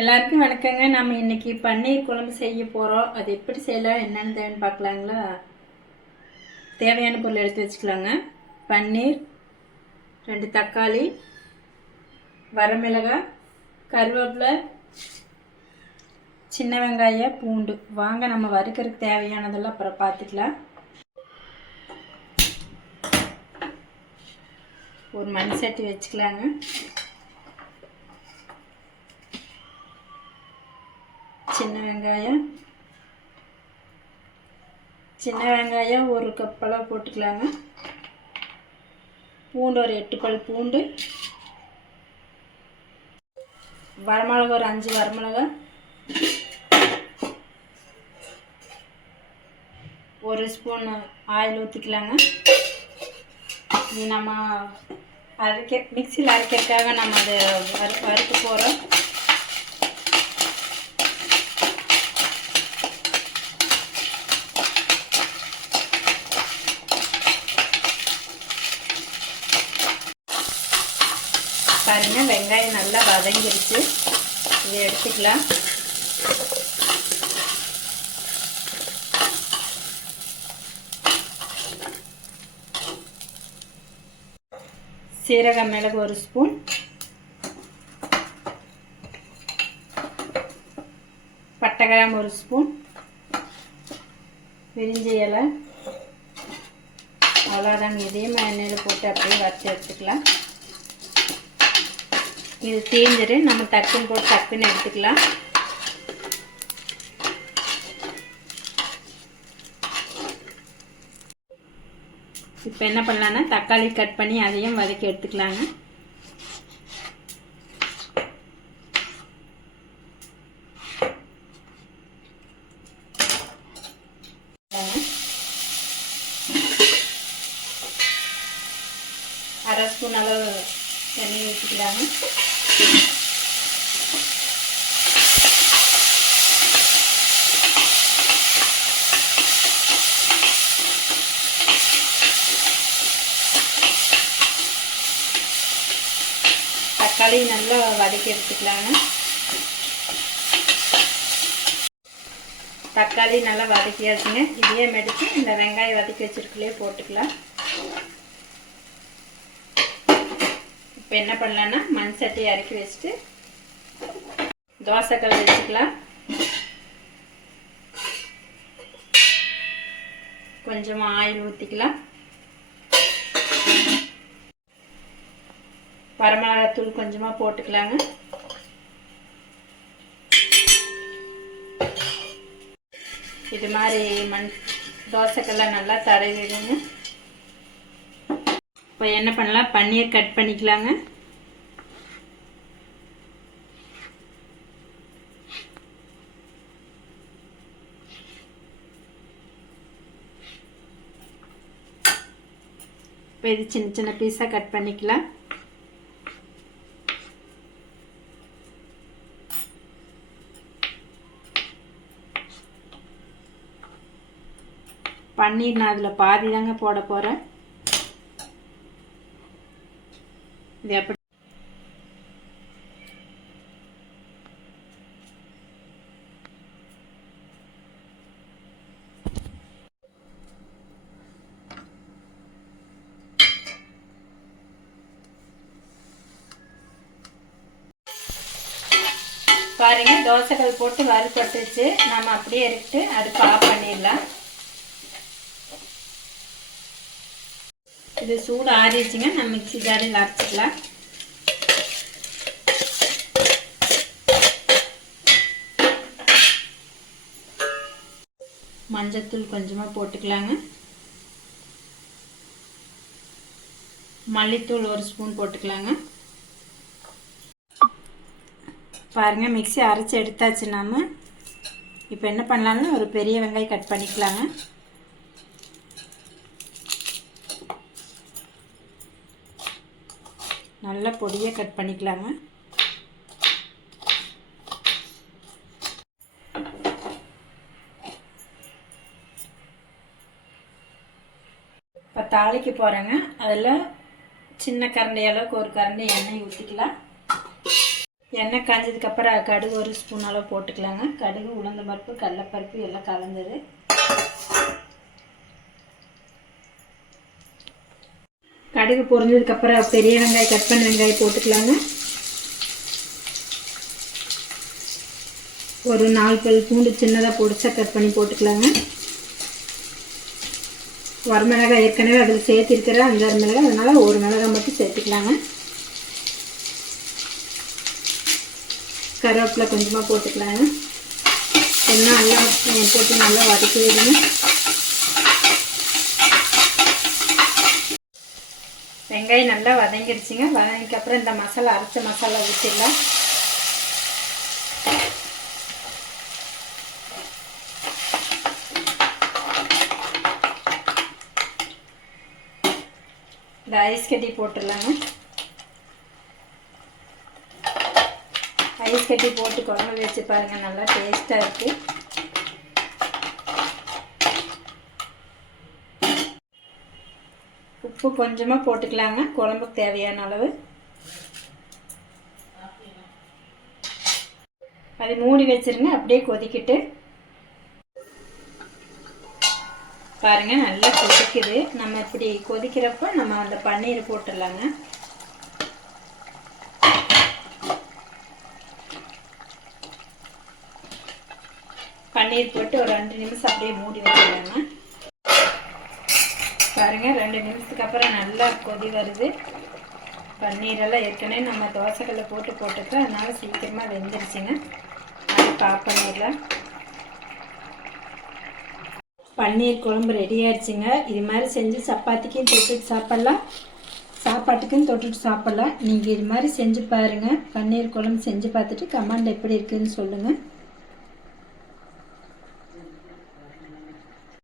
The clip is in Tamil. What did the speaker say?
எல்லாருக்கும் வணக்கங்க. நம்ம இன்னைக்கு பன்னீர் குழம்பு செய்ய போகிறோம். அது எப்படி செய்யலாம் என்னென்னு தேவைன்னு பார்க்கலாங்களா. தேவையான பொருள் எடுத்து வச்சுக்கலாங்க. பன்னீர், 2 தக்காளி, வரமிளகாய், கருவேப்பிலை, சின்ன வெங்காயம், பூண்டு. வாங்க நம்ம வறுக்கிறதுக்கு தேவையானதெல்லாம் அப்புறம் பார்த்துக்கலாம். ஒரு மண் சட்டி வச்சுக்கலாங்க. சின்ன வெங்காயம் 1 கப் அளவு போட்டுக்கலாங்க. பூண்டு ஒரு 8 பல் பூண்டு, வரமிளகா ஒரு 5 வரமிளகா, 1 ஸ்பூன் ஆயில் ஊற்றிக்கலாங்க. இது நம்ம மிக்சியில் அரைக்கிறதுக்காக நம்ம அதை வறுக்க போகிறோம். பாருங்க, வெங்காயம் நல்லா வதங்கிருச்சு. இதை எடுத்துக்கலாம். சீரக மிளகு 1 ஸ்பூன், பட்டை கிராம்பு 1 ஸ்பூன், பிரிஞ்சி இலை. அவ்வளோதாங்க. இதையும் எண்ணெயில் போட்டு அப்படியே வறுத்து எடுத்துக்கலாம். இது தீஞ்சிட்டு நம்ம டக்குன்னு போட்டு டக்குன்னு எடுத்துக்கலாம். இப்போ என்ன பண்ணலான்னா தக்காளி கட் பண்ணி அதையும் வதக்கி எடுத்துக்கலாங்க. அரை ஸ்பூன் அளவு தண்ணி ஊற்றிக்கலாங்க. தக்காளி நல்லா வதக்கி எடுத்துக்கலாங்க. தக்காளி நல்லா வதக்கியாச்சுங்க. இதையே மெடிச்சு இந்த வெங்காயம் வதக்கி வச்சிருக்கலையே போட்டுக்கலாம். இப்போ என்ன பண்ணலான்னா மண் சட்டி இறக்கி வச்சுட்டு தோசைக்கல் வச்சுக்கலாம். கொஞ்சமாக ஆயில் ஊற்றிக்கலாம். வரமிளகாத்தூள் கொஞ்சமாக போட்டுக்கலாங்க. இது மாதிரி தோசைக்கெல்லாம் நல்லா தடவிடுங்க. இப்போ என்ன பண்ணலாம், பன்னீர் கட் பண்ணிக்கலாங்க. இப்போ இது சின்ன சின்ன பீஸாக கட் பண்ணிக்கலாம். பன்னீர் நான் அதில் பாதி தாங்க போட போகிறேன். இது எப்படி பாருங்க, தோசைகள் போட்டு வறுபட்டுச்சு. நம்ம அப்படியே எடுத்து அடுப்பு ஆஃப் பண்ணிடலாம். இது சூடு ஆறிடுச்சுங்க. நம்ம மிக்ஸி ஜாரில் அரைச்சிக்கலாம். மஞ்சத்தூள் கொஞ்சமாக போட்டுக்கலாங்க. மல்லித்தூள் 1 ஸ்பூன் போட்டுக்கலாங்க. பாருங்க, மிக்ஸி அரைச்சி எடுத்தாச்சு. நாம இப்போ என்ன பண்ணலாம்னா ஒரு பெரிய வெங்காயம் கட் பண்ணிக்கலாங்க. நல்லா பொடியாக கட் பண்ணிக்கலாங்க. இப்போ தாளிக்க போகிறேங்க. அதில் சின்ன கரண்டி அளவுக்கு 1 கரண்டி எண்ணெய் ஊற்றிக்கலாம். எண்ணெய் காஞ்சதுக்கப்புறம் கடுகு ஒரு ஸ்பூன் அளவு போட்டுக்கலாங்க. கடுகு, உளுந்த பருப்பு, கடலைப்பருப்பு எல்லாம் கலந்தது. கடுகு பொரிஞ்சதுக்கப்புறம் பெரிய வெங்காயம், கட் பண்ண வெங்காயம் போட்டுக்கலாங்க. ஒரு 4 பல் பூண்டு சின்னதாக பொடிச்சா கட் பண்ணி போட்டுக்கலாங்க. வரமிளகாய் ஏற்கனவே அதில் சேர்த்திருக்கிற 5-6 மிளகாய், அதனால் ஒரு மிளகாய் மட்டும் சேர்த்துக்கலாங்க. கருவேப்பிலை கொஞ்சமாக போட்டுக்கலாங்க. எண்ணெய் நல்லா போட்டு நல்லா வதக்கி விடுங்க. வெங்காயம் நல்லா வதங்கிடுச்சுங்க. வதங்கிக்கப்புறம் இந்த மசாலா, அரைச்ச மசாலா ஊற்றிடலாம். இந்த ஐஸ் கட்டி போட்டுடலாங்க. ஐஸ் கட்டி போட்டு குழம்பு வச்சு பாருங்கள், நல்லா டேஸ்ட்டாக இருக்குது. உப்பு கொஞ்சமாக போட்டுக்கலாங்க, குழம்புக்கு தேவையான அளவு. அது மூடி வச்சுருங்க, அப்படியே கொதிக்கிட்டு. பாருங்கள் நல்லா கொதிக்குது. நம்ம இப்படி கொதிக்கிறப்ப நம்ம அந்த பன்னீர் போட்டுடலாங்க. பன்னீர் போட்டு ஒரு 2 நிமிஷம் அப்படியே மூடி வச்சிடலாங்க. பாருங்கள் 2 நிமிஷத்துக்கு அப்புறம் நல்லா கொதி வருது. பன்னீரெல்லாம் ஏற்கனவே நம்ம தோசைக்கல்ல போட்டுருக்கோம், அதனால் சீக்கிரமாக வெந்துருச்சுங்க. அது ஆஃப் பண்ணிடலாம். பன்னீர் குழம்பு ரெடி ஆயிடுச்சுங்க. இது மாதிரி செஞ்சு சப்பாத்திக்கும் தொட்டுட்டு சாப்பிட்லாம், சாப்பாட்டுக்கும் தொட்டுட்டு சாப்பிட்லாம். நீங்கள் இது மாதிரி செஞ்சு பாருங்கள். பன்னீர் குழம்பு செஞ்சு பார்த்துட்டு கமெண்ட் எப்படி இருக்குதுன்னு சொல்லுங்கள்.